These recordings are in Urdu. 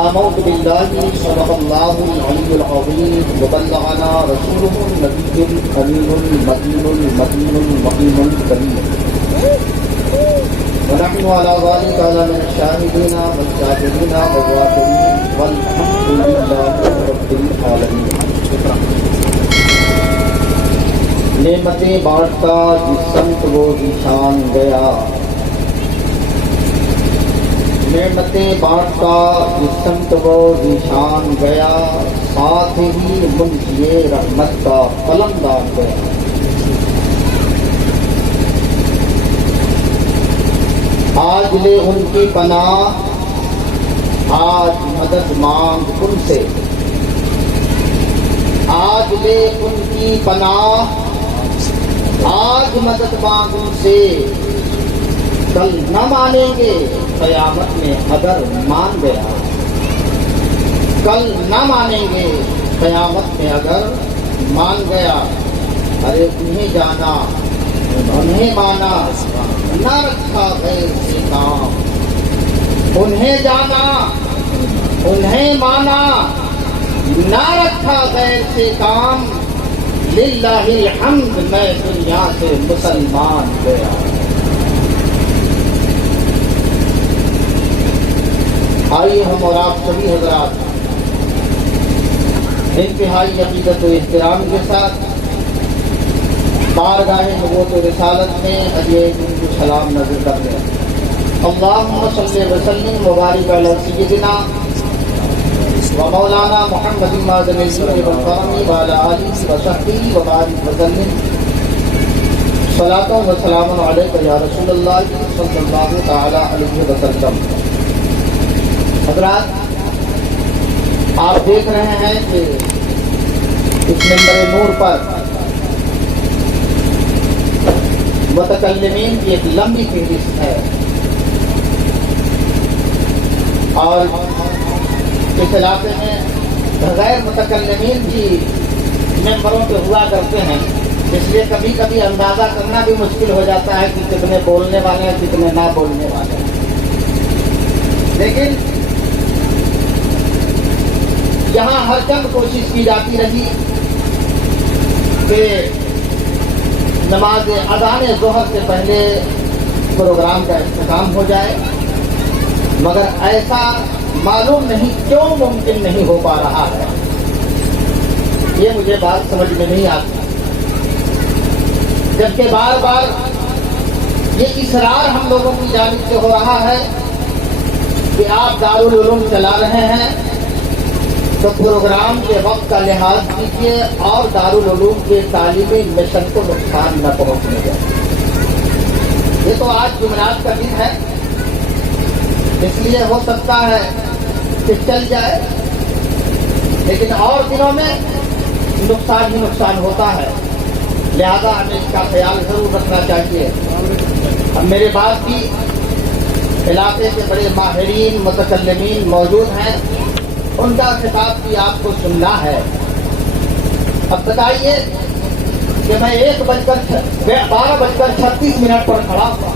آمنت بالله صدق الله العلي العظيم وبلغنا رسوله النبي الأمين المتين المتين المقيم الكريم ونحن على ذلك من الشاهدين والشاكرين والذاكرين والحمد لله رب العالمين۔ نعمتیں بانٹتا جس سمت وہ ذیشان گیا، نعمتیں بانٹتا جس سمت وہ ذیشان گیا، ساتھ ہی منشی رحمت کا قلمدان گیا۔ آج لے ان کی پناہ، آج مدد مانگ ان سے، آج لے ان کی پناہ، آج مدد مانگ ان سے، کل نہ مانیں گے قیامت میں اگر مان گیا، کل نہ مانیں گے قیامت میں اگر مان گیا۔ ارے انہیں جانا انہیں مانا، نہ رکھا غیر سے کام، انہیں جانا انہیں مانا، نہ رکھا غیر سے کام، للہ الحمد میں دنیا سے مسلمان گیا۔ آئیے ہم اور آپ سبھی حضرات انتہائی عقیدت و احترام کے ساتھ بارگاہ نبوت و رسالت میں ایک سلام نظر کرتے ہیں۔ اللہم صلی وسلم وبارک علی سیدنا و مولانا محمد معظم الجود والکرم وعلی آلہ وصحبہ وبارک وسلم۔ صلاۃ و سلام علیک یا رسول اللہ صلی اللہ تعالی علیہ وسلم۔ حضرات، آپ دیکھ رہے ہیں کہ اس منبر نور پر متکلمین کی ایک لمبی فہرست ہے، اور اس علاقے میں غیر متکلمین بھی ممبروں پہ ہوا کرتے ہیں، اس لیے کبھی کبھی اندازہ کرنا بھی مشکل ہو جاتا ہے کہ کتنے بولنے والے ہیں کتنے نہ بولنے والے ہیں۔ لیکن یہاں ہر چند کوشش کی جاتی رہی کہ نماز اذان ظہر سے پہلے پروگرام کا اختتام ہو جائے، مگر ایسا معلوم نہیں کیوں ممکن نہیں ہو پا رہا ہے۔ یہ مجھے بات سمجھ میں نہیں آتی، جبکہ بار بار یہ اصرار ہم لوگوں کی جانب سے ہو رہا ہے کہ آپ دارالعلوم چلا رہے ہیں تو پروگرام کے وقت کا لحاظ کیجیے اور دارالعلوم کے تعلیمی مشن کو نقصان نہ پہنچنے دیں۔ یہ تو آج جمعرات کا دن ہے، اس لیے ہو سکتا ہے کہ چل جائے، لیکن اور دنوں میں نقصان ہی نقصان ہوتا ہے، لہذا ہمیں اس کا خیال ضرور رکھنا چاہیے۔ اب میرے بعد بھی علاقے کے بڑے ماہرین متکلمین موجود ہیں، ان کا خطاب بھی آپ کو سننا ہے۔ اب بتائیے کہ میں 12:36 پر کھڑا ہوا،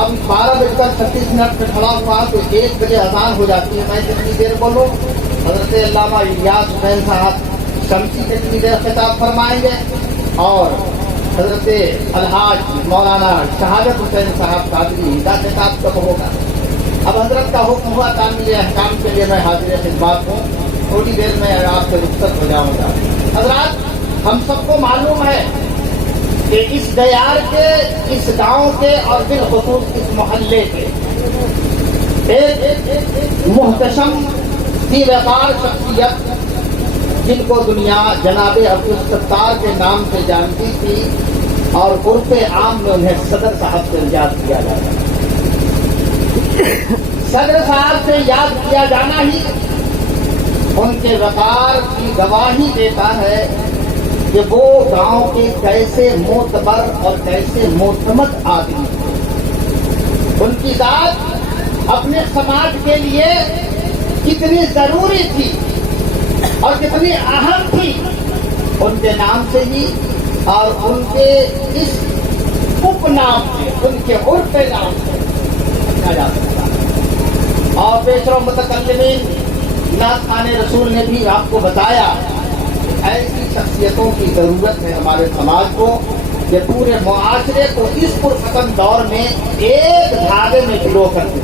اب 12:36 پہ کھڑا ہوا تو 1 بجے اذان ہو جاتی ہے، میں کتنی دیر بولوں؟ حضرت علامہ الیاس حسین صاحب شمسی کتنی دیر خطاب فرمائیں گے، اور حضرت الحاج مولانا شہادت حسین صاحب قادری کا خطاب کب ہوگا؟ اب حضرت کا حکم ہوا تعمیل احکام کے لیے میں حاضر خدمات ہوں، تھوڑی دیر میں آپ سے رخصت ہو جاؤں گا۔ حضرات، ہم سب کو معلوم ہے کہ اس دیار کے، اس گاؤں کے اور بالخصوص اس محلے کے ایک محتشم ذی وقار شخصیت جن کو دنیا جناب عبدالستار کے نام سے جانتی تھی، اور عرف عام میں انہیں صدر صاحب سے یاد کیا جاتا ہے۔ صدر صاحب سے یاد کیا جانا ہی ان کے وقار کی گواہی دیتا ہے کہ وہ گاؤں کے کیسے معتبر اور کیسے معتمد آدمی تھے، ان کی ذات اپنے سماج کے لیے کتنی ضروری تھی اور کتنی اہم تھی، ان کے نام سے ہی اور ان کے اس اپ نام سے، ان کے عرف نام سے جا سکتا ہے۔ اور پیشرو متکلمین نعت خوان رسول نے بھی آپ کو بتایا ایسی شخصیتوں کی ضرورت ہے ہمارے سماج کو کہ پورے معاشرے کو اس پرفتن دور میں ایک دھاگے میں پرو کر دے،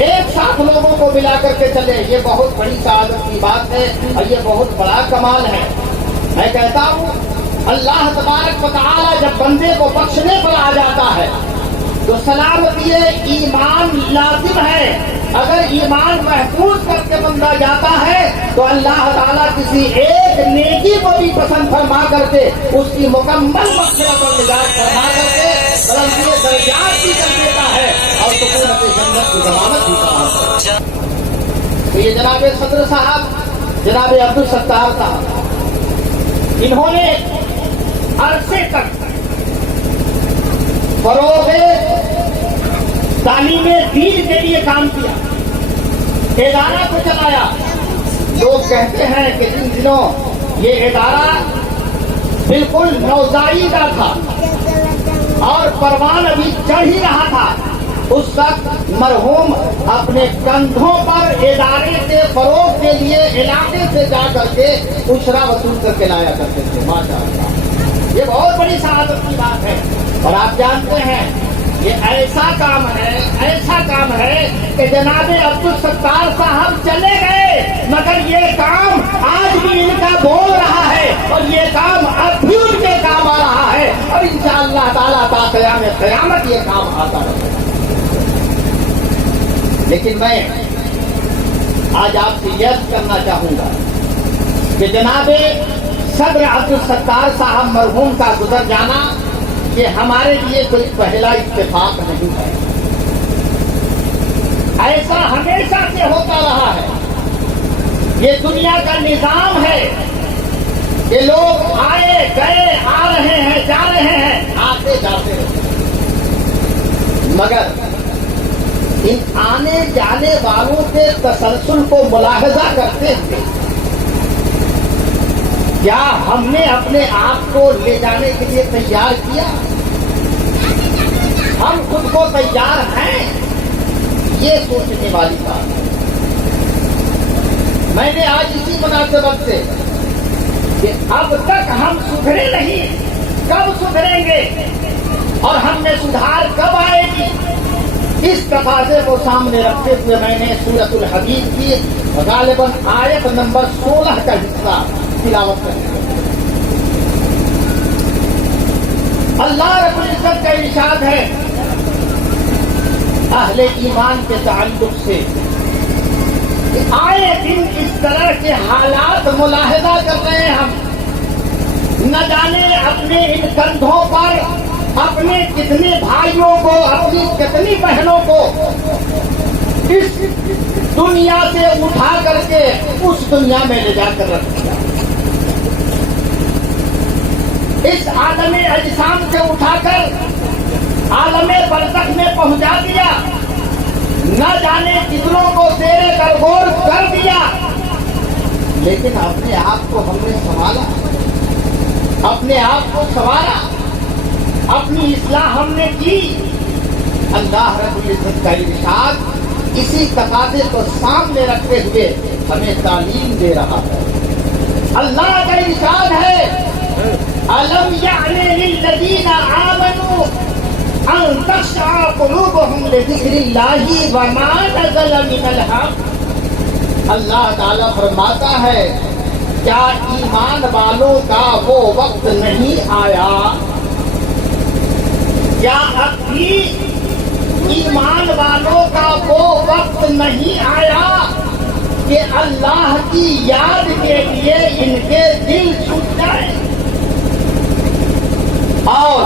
ایک ساتھ لوگوں کو ملا کر کے چلے۔ یہ بہت بڑی سعادت کی بات ہے اور یہ بہت بڑا کمال ہے۔ میں کہتا ہوں اللہ تبارک و تعالی جب بندے کو بخشنے پر آ جاتا ہے تو سلامتی ایمان لازم ہے۔ اگر ایمان محفوظ کر کے بندہ جاتا ہے تو اللہ تعالیٰ کسی ایک نیکی کو بھی پسند فرما کر کے اس کی مکمل مغفرت اور نجات فرما کر کے بلندی درجات بھی کر دیتا ہے اور سکونت جنت کی ضمانت بھی کرتا ہے۔ تو یہ جناب صدر صاحب جناب عبدالستار صاحب انہوں نے عرصے تک فروغ تعلیم دین کے لیے کام کیا، ادارہ کو چلایا۔ لوگ کہتے ہیں کہ جن دنوں یہ ادارہ بالکل نوزائیدہ تھا اور پروان ابھی چڑھ ہی رہا تھا، اس وقت مرحوم اپنے کندھوں پر ادارے کے فروغ کے لیے علاقے سے جا کر کے اشرا وصول کر کے لایا کرتے تھے۔ ماشاء اللہ، یہ بہت بڑی سعادت کی بات ہے۔ اور آپ جانتے ہیں یہ ایسا کام ہے کہ جناب عبدالستار صاحب چلے گئے مگر یہ کام آج بھی ان کا بول رہا ہے اور یہ کام اب بھی ان کے کام آ رہا ہے اور انشاءاللہ تعالیٰ تا قیام قیامت یہ کام آتا رہے گا۔ لیکن میں آج آپ سے یہ کرنا چاہوں گا کہ جناب صدر عبدالستار صاحب مرحوم کا گزر جانا یہ ہمارے لیے کوئی پہلا اتفاق نہیں ہے، ایسا ہمیشہ سے ہوتا رہا ہے۔ یہ دنیا کا نظام ہے کہ لوگ آئے گئے آ رہے ہیں جا رہے ہیں آتے جاتے ہیں، مگر ان آنے جانے والوں کے تسلسل کو ملاحظہ کرتے ہوئے کیا ہم نے اپنے آپ کو لے جانے کے لیے تیار کیا؟ ہم خود کو تیار ہیں؟ یہ سوچنے والی بات ہے۔ میں نے آج اسی مناسبت سے کہ اب تک ہم سدھرے نہیں، کب سدھریں گے اور ہم میں سدھار کب آئے گی، اس تقاضے کو سامنے رکھتے ہوئے میں نے سورۃ الحدید کی غالباً آیت نمبر 16 کا حصہ تلاوت کرتے ہیں۔ اللہ رب العزت کا ارشاد ہے اہل ایمان کے تعلق سے کہ آئے دن اس طرح کے حالات ملاحظہ کر رہے ہیں ہم، نہ جانے اپنے ان کندھوں پر اپنے کتنے بھائیوں کو، اپنی کتنی بہنوں کو اس دنیا سے اٹھا کر کے اس دنیا میں لے جا کر رکھ دیا، اس عالم اجسام سے اٹھا کر عالم برزخ میں پہنچا دیا، نہ جانے کتنوں کو زیر غور کر دیا، لیکن اپنے آپ کو ہم نے سنبھالا، اپنے آپ کو سنوارا، اپنی اصلاح ہم نے کی۔ اللہ رب العزت کا ارشاد اسی تقاضے کو سامنے رکھتے ہوئے ہمیں تعلیم دے رہا ہے۔ اللہ کا ارشاد ہے أَلَمْ يَعْنِ لِلَّذِينَ آمَنُوا أَن تَخْشَعَ قُلُوبُهُمْ لِذِكْرِ اللَّهِ وَمَا نَزَلَ مِنَ الْحَقِّ۔ اللہ تعالیٰ فرماتا ہے کیا ایمان والوں کا وہ وقت نہیں آیا، کیا اب بھی ایمان والوں کا وہ وقت نہیں آیا کہ اللہ کی یاد کے لیے ان کے دل چھوٹ جائیں اور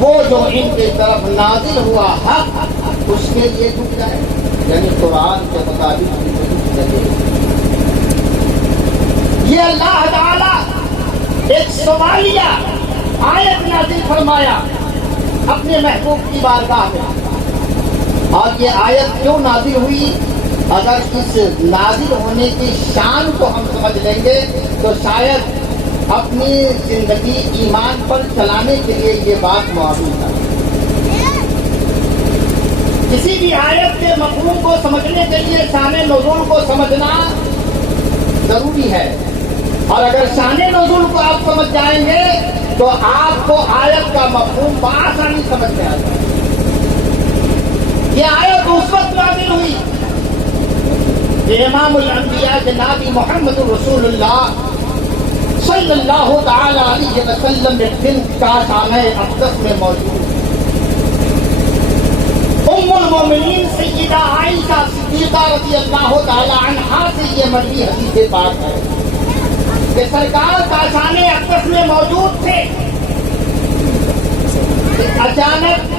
وہ جو ان کی طرف نازل ہوا حق اس کے لیے جھک جائے، یعنی قرآن کے مطابق یہ اللہ تعالی ایک سوالیہ آیت نازل فرمایا اپنے محبوب کی بارگاہ میں۔ اور یہ آیت کیوں نازل ہوئی؟ اگر اس نازل ہونے کی شان کو ہم سمجھ لیں گے تو شاید اپنی زندگی ایمان پر چلانے کے لیے یہ بات معلوم ہے۔ کسی بھی آیت کے مفہوم کو سمجھنے کے لیے شان نزول کو سمجھنا ضروری ہے، اور اگر شان نزول کو آپ سمجھ جائیں گے تو آپ کو آیت کا مفہوم بآسانی سمجھ میں آ جائے گا۔ یہ آیت اس وقت نازل ہوئی کہ امام الانبیاء جناب محمد رسول اللہ صلی اللہ تعالی علیہ وسلم ایک دن کاشانہ اقدس میں موجود، ام المومنین سیدہ عائشہ صدیقہ رضی اللہ تعالی عنہا سے یہ مروی حدیث پاک ہے کہ سرکار کاشانہ اقدس میں موجود تھے، اچانک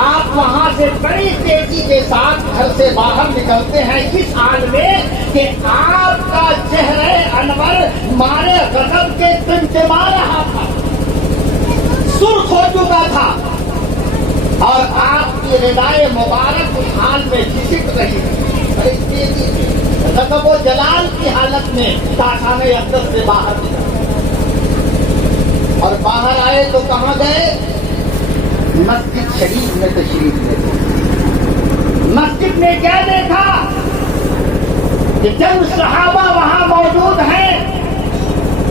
آپ وہاں سے بڑی تیزی کے ساتھ گھر سے باہر نکلتے ہیں اس حال میں کہ آپ کا چہرہ انور مارے غضب کے ٹمٹما رہا تھا، سرخ ہو چکا تھا، اور آپ کی ردائے مبارک اس حال میں کھسک رہی تھی، بڑی تیزی سے غضب و جلال کی حالت میں کاشانہ اقدس سے باہر نکلے، اور باہر آئے تو کہاں گئے؟ مسجد شریف میں تشریف لے گئے۔ مسجد میں کیا دیکھا کہ جب صحابہ وہاں موجود ہیں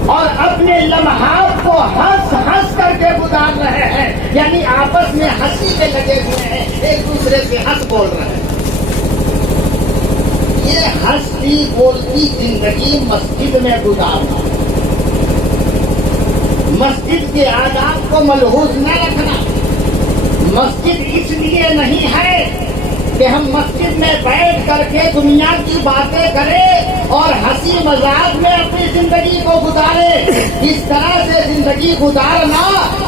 اور اپنے لمحات کو ہنس ہنس کر کے گزار رہے ہیں، یعنی آپس میں ہنسی کے لگے ہوئے ہیں، ایک دوسرے سے ہنس بول رہے ہیں۔ یہ ہنستی بولتی زندگی مسجد میں گزارنا، مسجد کے آداب کو ملحوظ نہ رکھنا۔ مسجد اس لیے نہیں ہے کہ ہم مسجد میں بیٹھ کر کے دنیا کی باتیں کریں اور ہنسی مذاق میں اپنی زندگی کو گزاریں، اس طرح سے زندگی گزارنا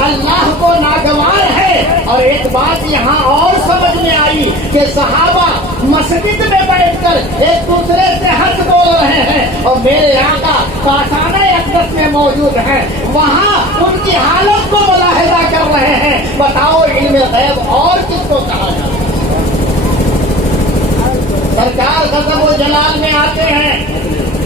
اللہ کو ناگوار ہے۔ اور ایک بات یہاں اور سمجھ میں آئی کہ صحابہ مسجد میں بیٹھ کر ایک دوسرے سے ہنس بول رہے ہیں، اور میرے آقا کاشانہ اقدس میں موجود ہیں، وہاں ان کی حالت کو ملاحظہ کر رہے ہیں۔ بتاؤ علم غیب اور کس کو کہا جائے؟ سرکار غضب و جلال میں آتے ہیں،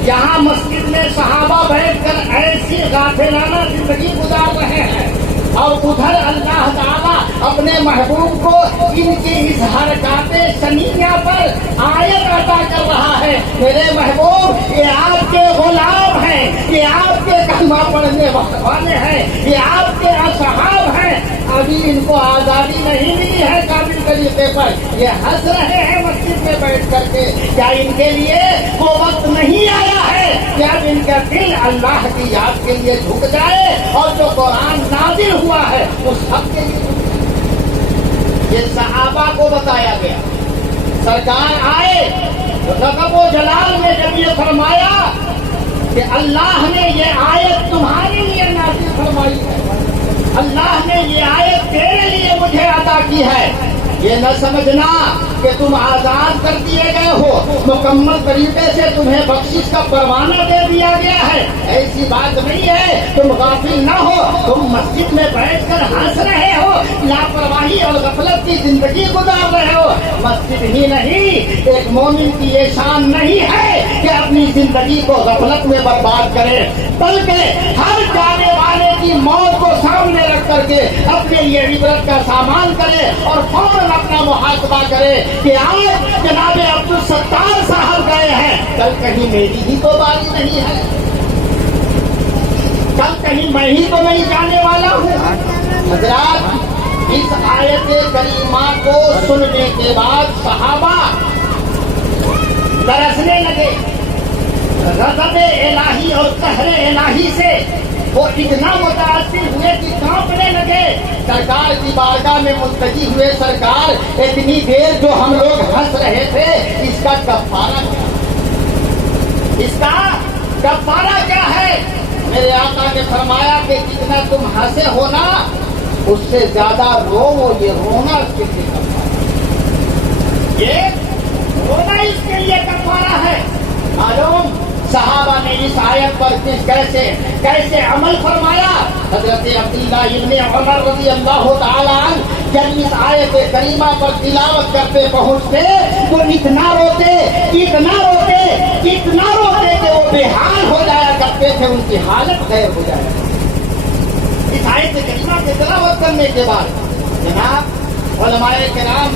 یہاں مسجد میں صحابہ بیٹھ کر ایسی غافلانہ زندگی گزار رہے ہیں، اور ادھر اللہ تعالیٰ اپنے محبوب کو ان کی اس حرکات سنیہ پر آیت عطا کر رہا ہے۔ میرے محبوب، یہ آپ کے غلام ہیں، یہ آپ کے کلمہ پڑھنے والے ہیں، یہ آپ کے اصحاب ہیں، ابھی ان کو آزادی نہیں ملی ہے کامل طریقے پر، یہ ہنس رہے ہیں مسجد میں بیٹھ کر کے۔ کیا ان کے لیے وہ وقت نہیں آیا ہے کہ اب ان کا دل اللہ کی یاد کے لیے جھک جائے، اور جو قرآن نازل ہوا ہے اس حق کے لیے؟ یہ صحابہ کو بتایا گیا، سرکار آئے غضب و جلال میں جب یہ فرمایا کہ اللہ نے یہ آیت تمہارے لیے نازل فرمائی ہے، اللہ نے یہ آیت تیرے لیے مجھے عطا کی ہے، یہ نہ سمجھنا کہ تم آزاد کر دیے گئے ہو، مکمل طریقے سے تمہیں بخشش کا پروانہ دے دیا گیا ہے، ایسی بات نہیں ہے۔ تم غافل نہ ہو، تم مسجد میں بیٹھ کر ہنس رہے ہو، لاپرواہی اور غفلت کی زندگی گزار رہے ہو۔ مسجد ہی نہیں، ایک مومن کی یہ شان نہیں ہے کہ اپنی زندگی کو غفلت میں برباد کرے، بلکہ ہر جانے والے کی موت کو سامنے رکھ کر کے اپنے لیے عبرت کا سامان کرے اور فوراً اپنا محاسبہ کرے کہ آج جناب عبدالستار صاحب گئے ہیں، کل کہیں میری ہی تو باری نہیں ہے، کل کہیں میں ہی تو نہیں جانے والا ہوں۔ حضرات، اس آیت کریمہ کو سننے کے بعد صحابہ ترسنے لگے، غضب الہی اور قہر الہی سے وہ اتنا متاثر ہوئے کہ کانپنے لگے، سرکار کی بارگاہ میں ملتجی ہوئے، سرکار اتنی دیر جو ہم لوگ ہنس رہے تھے، اس کا کفارہ کیا ہے؟ اس کا کفارہ کیا ہے؟ میرے آقا نے فرمایا کہ جتنا تم ہنسے ہو نا، اس سے زیادہ رو، یہ رونا اس کے لیے کفارہ ہے، یہ رونا اس کے لیے کفارہ ہے۔ معلوم صحابہ نے اس آیت پر کیسے عمل فرمایا؟ حضرت عبداللہ ابن عمر رضی اللہ تعالیٰ عنہ جب اس آیت کریمہ پر تلاوت کرتے پہنچتے تو اتنا روتے کہ وہ بے حال ہو جایا کرتے تھے، ان کی حالت غیر ہو جایا۔ اس آیت کریمہ کی تلاوت کرنے کے بعد جناب علماء کرام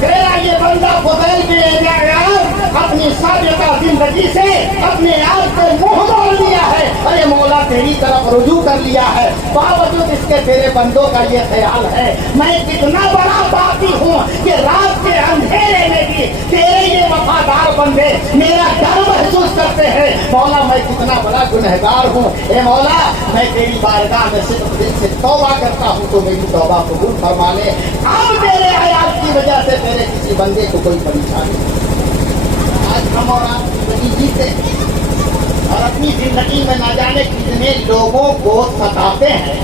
تیرا یہ بندہ فضیل بن عیاض اپنی سابقہ زندگی سے اپنے آپ کو منہ موڑ لیا ہے، ارے مولا تیری طرف رجوع کر لیا ہے، باوجود اس کے تیرے بندوں کا یہ خیال ہے میں کتنا بڑا باقی ہوں کہ رات کے اندھیرے میں بھی تیرے یہ وفادار بندے میرا ڈر محسوس کرتے ہیں۔ مولا میں کتنا بڑا گنہگار ہوں، اے مولا میں تیری بارگاہ میں صرف دل سے توبہ کرتا ہوں تو میری توبہ قبول فرما لے۔ اب تیرے حیات کی وجہ سے تیرے کسی بندے کو کوئی پریشانی نہیں۔ آج ہم اور آپ زندگی جیتے اور اپنی زندگی میں نہ جانے کتنے لوگوں کو ستاتے ہیں،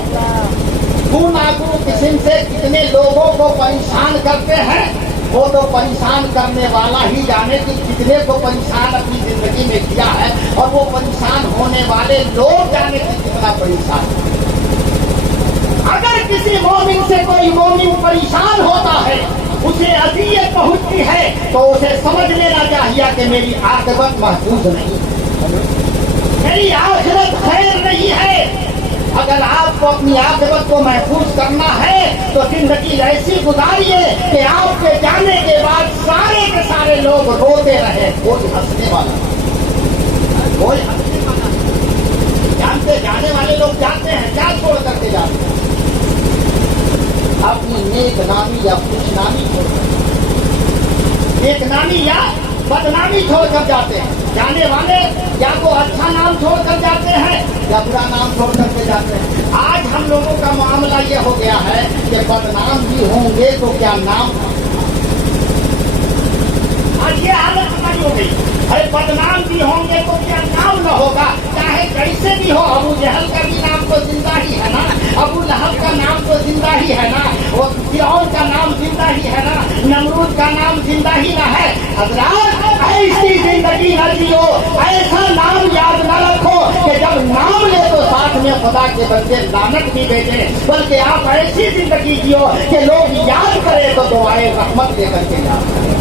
گناگو قسم سے کتنے لوگوں کو پریشان کرتے ہیں۔ وہ تو پریشان کرنے والا ہی جانے کہ کتنے کو پریشان اپنی زندگی میں کیا ہے، اور وہ پریشان ہونے والے لوگ جانے کہ کتنا پریشان ہے۔ اگر کسی مومن سے کوئی مومن پریشان ہوتا ہے، اسے اذیت پہنچتی ہے، تو اسے سمجھ لینا چاہیے کہ میری عاقبت محفوظ نہیں، میری آخرت خیر نہیں ہے۔ اگر آپ کو اپنی عاقبت کو محفوظ کرنا ہے تو زندگی ایسی گزاریے کہ آپ کے جانے کے بعد سارے کے سارے لوگ روتے رہے، کوئی ہنسنے والا کوئی ہنسنے والا جانتے جانے والے لوگ جانتے ہیں کیا چھوڑ کر کے جاتے ہیں؟ اپنی نیک نامی یا خوش نامی چھوڑ کر، نیک نامی یا بدنامی چھوڑ کر جاتے ہیں۔ جانے والے یا تو اچھا نام چھوڑ کر جاتے ہیں یا برا نام چھوڑ کر کے جاتے ہیں۔ آج ہم لوگوں کا معاملہ یہ ہو گیا ہے کہ بدنام بھی ہوں گے تو کیا نام، آج یہ حالت ہماری ہو گئی ہے، بدنام بھی ہوں گے تو کیا نام نہ ہوگا، چاہے کیسے بھی ہو۔ ابو جہل کا بھی نام تو زندہ ہی ہے نا، ابو لہب کا نام تو زندہ ہی ہے نا، اور فرعون کا نام زندہ ہی ہے نا، نمرود کا نام زندہ ہی نہ ہے۔ حضرات ایسی زندگی نہ جیو، ایسا نام یاد نہ رکھو کہ جب نام لے تو ساتھ میں خدا کے بندے لعنت بھی بھیجے، بلکہ آپ ایسی زندگی جیو کہ لوگ یاد کرے تو دعائیں رحمت دے کر کے یاد کریں،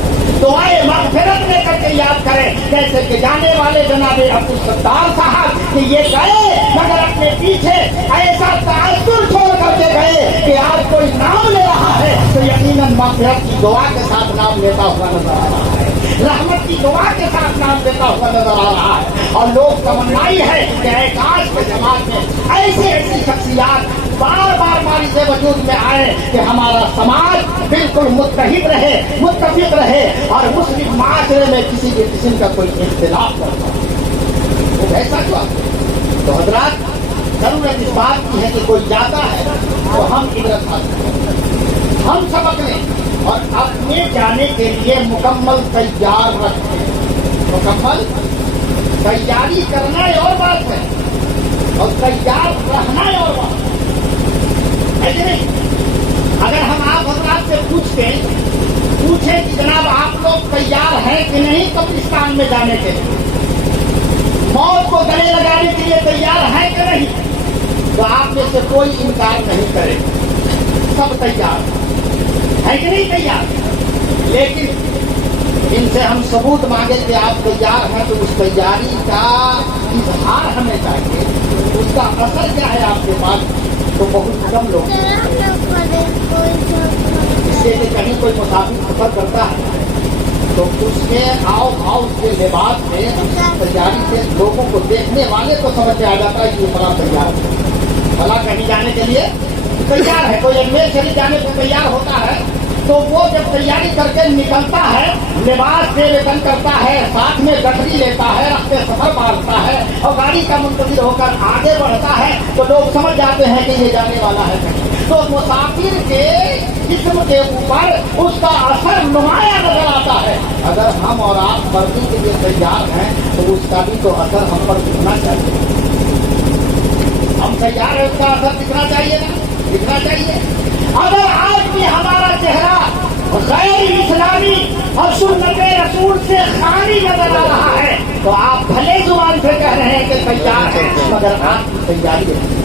دعائیں مغفرت لے کر کے یاد کریں۔ جیسے کہ جانے والے جناب عبدالستار صاحب کہ یہ گئے مگر اپنے پیچھے ایسا تاثر چھوڑ کر کے گئے کہ آج کوئی نام لے رہا ہے تو یقیناً مغفرت کی دعا کے ساتھ نام لیتا ہوا نظر آ رہا ہے، رحمت کی دعا کے ساتھ نام لیتا ہوا نظر آ رہا ہے۔ اور لوگ تمنائی ہے کہ اے کاش کے جماعت میں ایسی شخصیات بار بار ہماری سے وجود میں آئے کہ ہمارا سماج بالکل متحد رہے، متفق رہے، اور مسلم معاشرے میں کسی بھی قسم کا کوئی اختلاف کرتا وہ ایسا کیا؟ تو حضرات ضرورت اس بات کی ہے کہ کوئی جاتا ہے تو ہم عبرت حاصل کریں، ہم سبق لیں اور اپنے جانے کے لیے مکمل تیار رکھیں۔ مکمل تیاری کرنا اور بات ہے اور تیار رہنا اور بات ہے کہ نہیں؟ اگر ہم آپ حضرات سے پوچھیں کہ جناب آپ لوگ تیار ہیں کہ نہیں قبرستان میں جانے کے لیے، موت کو گلے لگانے کے لیے تیار ہیں کہ نہیں، تو آپ میں سے کوئی انکار نہیں کرے، سب تیار ہے کہ نہیں تیار۔ لیکن ان سے ہم ثبوت مانگے کہ آپ تیار ہیں تو اس تیاری کا اظہار ہمیں چاہیے، اس کا اثر کیا ہے آپ کے پاس، تو بہت کم لوگ اس لیے کہ کہیں کوئی مسافر سفر کرتا ہے تو اس کے آؤ بھاؤ، اس کے لباس میں، تیاری سے لوگوں کو دیکھنے والے کو سمجھ میں آ جاتا ہے کہ یہ بڑا تیار ہے، بھلا کہیں جانے کے لیے تیار ہے۔ کوئی اجمیر شریف جانے کو تیار ہوتا ہے تو وہ جب تیاری کر کے نکلتا ہے، لباس سے وطن کرتا ہے، ساتھ میں گٹری لیتا ہے، راستے سفر مارتا ہے اور گاڑی کا منتظر ہو کر آگے بڑھتا ہے تو لوگ سمجھ جاتے ہیں کہ یہ جانے والا ہے۔ تو مسافر کے جسم کے اوپر اس کا اثر نمایاں نظر آتا ہے۔ اگر ہم اور آپ مرنے کے لیے تیار ہیں تو اس کا بھی تو اثر ہم پر دکھنا چاہیے، ہم تیار ہیں، اس کا اثر دکھنا چاہیے نا، دکھنا چاہیے۔ اگر آج بھی ہمارا چہرہ غیر اسلامی اور سنت رسول سے خالی نظر آ رہا ہے تو آپ بھلے زبان سے کہہ رہے ہیں کہ تیار ہیں، مگر آپ کی تیاری ہے۔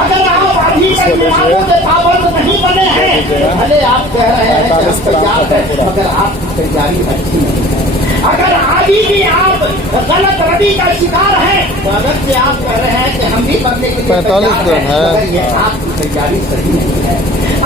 اگر آپ ابھی تک نمازوں سے پابند نہیں بنے ہیں، بھلے آپ کہہ رہے ہیں کہ ہم تیار ہیں، مگر آپ کی تیاری اچھی نہیں ہے۔ اگر ابھی بھی آپ غلط روی کا شکار ہیں تو اگر سے آپ کہہ رہے ہیں کہ ہم بھی بننے کے لیے تیار ہیں، مگر یہ آپ کی تیاری صحیح نہیں ہے۔